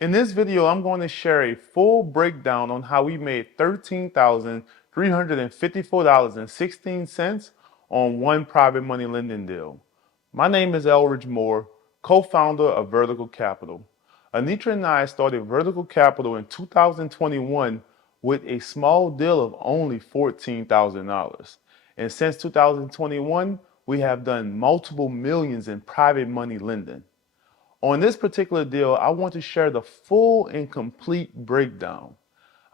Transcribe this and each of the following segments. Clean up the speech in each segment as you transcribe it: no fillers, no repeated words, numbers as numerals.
In this video, I'm going to share a full breakdown on how we made $13,354.16 on one private money lending deal. My name is Elridge Moore, co-founder of Vertical Capital. Anitra and I started Vertical Capital in 2021 with a small deal of only $14,000. And since 2021, we have done multiple millions in private money lending. On this particular deal, I want to share the full and complete breakdown.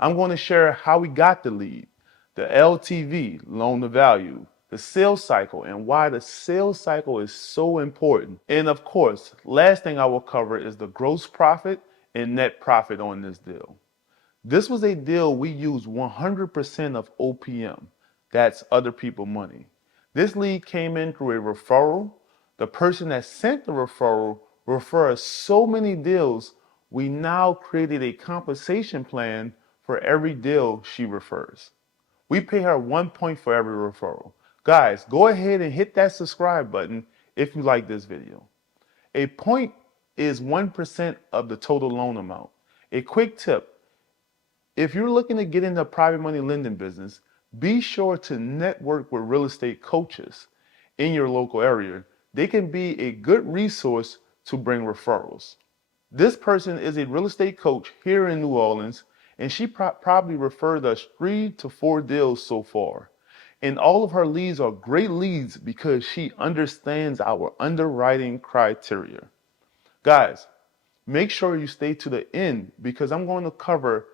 I'm going to share how we got the lead, the LTV, loan to value, the sales cycle, and why the sales cycle is so important. And of course, last thing I will cover is the gross profit and net profit on this deal. This was a deal we used 100% of OPM. That's other people money. This lead came in through a referral. The person that sent the referral referred so many deals, we now created a compensation plan for every deal she refers. We pay her 1 point for every referral. Guys, go ahead and hit that subscribe button if you like this video. A point is 1% of the total loan amount. A quick tip, if you're looking to get into the private money lending business, be sure to network with real estate coaches in your local area. They can be a good resource to bring referrals. This person is a real estate coach here in New Orleans, and she probably referred us 3 to 4 deals so far. And all of her leads are great leads because she understands our underwriting criteria. Guys, make sure you stay to the end because I'm going to cover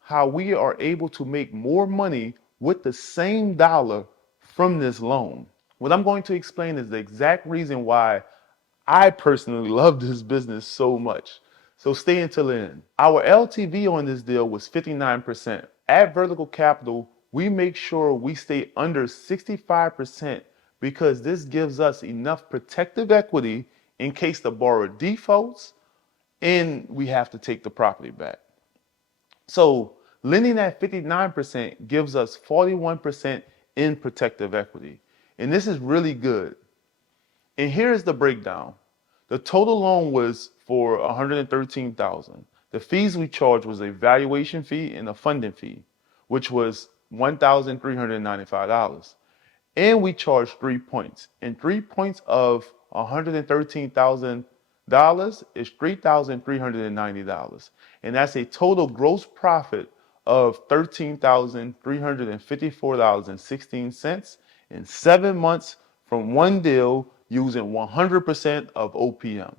how we are able to make more money with the same dollar from this loan. What I'm going to explain is the exact reason why I personally love this business so much. So stay until the end. Our LTV on this deal was 59%. At Vertical Capital, we make sure we stay under 65% because this gives us enough protective equity in case the borrower defaults and we have to take the property back. So lending at 59% gives us 41% in protective equity. And this is really good. And here's the breakdown. The total loan was for $113,000. The fees we charged was a valuation fee and a funding fee, which was $1,395. And we charged 3 points. And 3 points of $113,000 is $3,390. And that's a total gross profit of $13,354.16 in 7 months from one deal using 100% of OPM.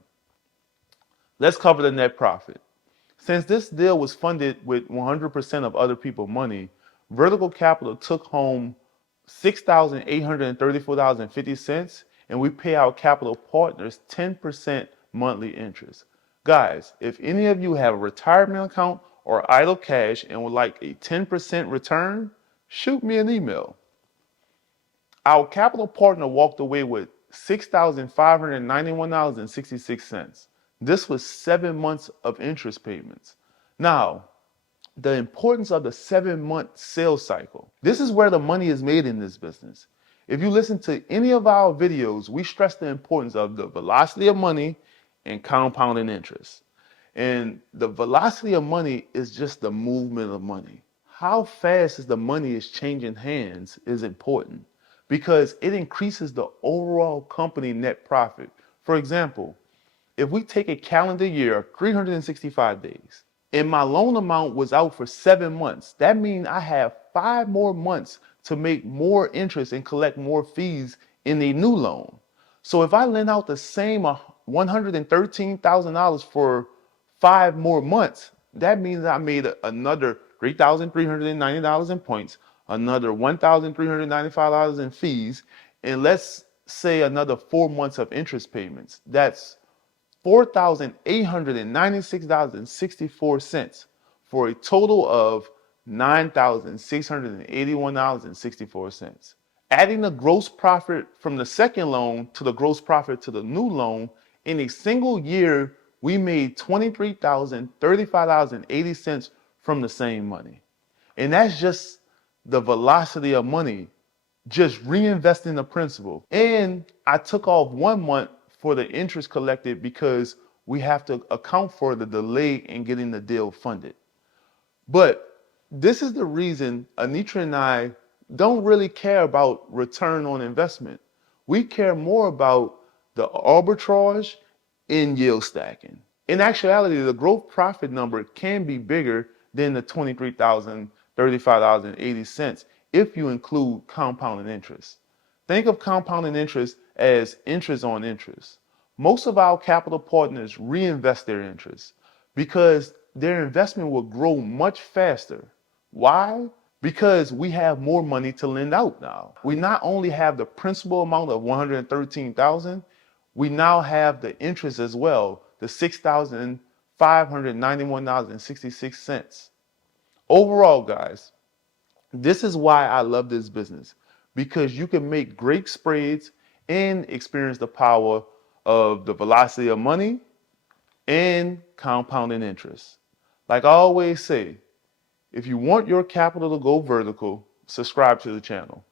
Let's cover the net profit. Since this deal was funded with 100% of other people's money, Vertical Capital took home $6,834.50, and we pay our capital partners 10% monthly interest. Guys, if any of you have a retirement account or idle cash and would like a 10% return, shoot me an email. Our capital partner walked away with $6,591.66. This was 7 months of interest payments. Now, the importance of the 7-month sales cycle. This is where the money is made in this business. If you listen to any of our videos, we stress the importance of the velocity of money and compounding interest. And the velocity of money is just the movement of money. How fast is the money is changing hands is important because it increases the overall company net profit. For example, if we take a calendar year of 365 days and my loan amount was out for 7 months, that means I have 5 more months to make more interest and collect more fees in a new loan. So if I lend out the same $113,000 for 5 more months, that means I made another $3,390 in points, another $1,395 in fees, and let's say another 4 months of interest payments. That's $4,896.64 for a total of $9,681.64. Adding the gross profit from the second loan to the gross profit to the new loan, in a single year, we made $23,035.80 from the same money. And that's just the velocity of money, just reinvesting the principal. And I took off 1 month for the interest collected because we have to account for the delay in getting the deal funded. But this is the reason Anitra and I don't really care about return on investment. We care more about the arbitrage in yield stacking. In actuality, the gross profit number can be bigger than the $23,000, $35.80 if you include compounding interest. Think of compounding interest as interest on interest. Most of our capital partners reinvest their interest because their investment will grow much faster. Why? Because we have more money to lend out now. We not only have the principal amount of $113,000, we now have the interest as well, the $6,591.66. Overall, guys, this is why I love this business, because you can make great spreads and experience the power of the velocity of money and compounding interest. Like I always say, if you want your capital to go vertical, subscribe to the channel.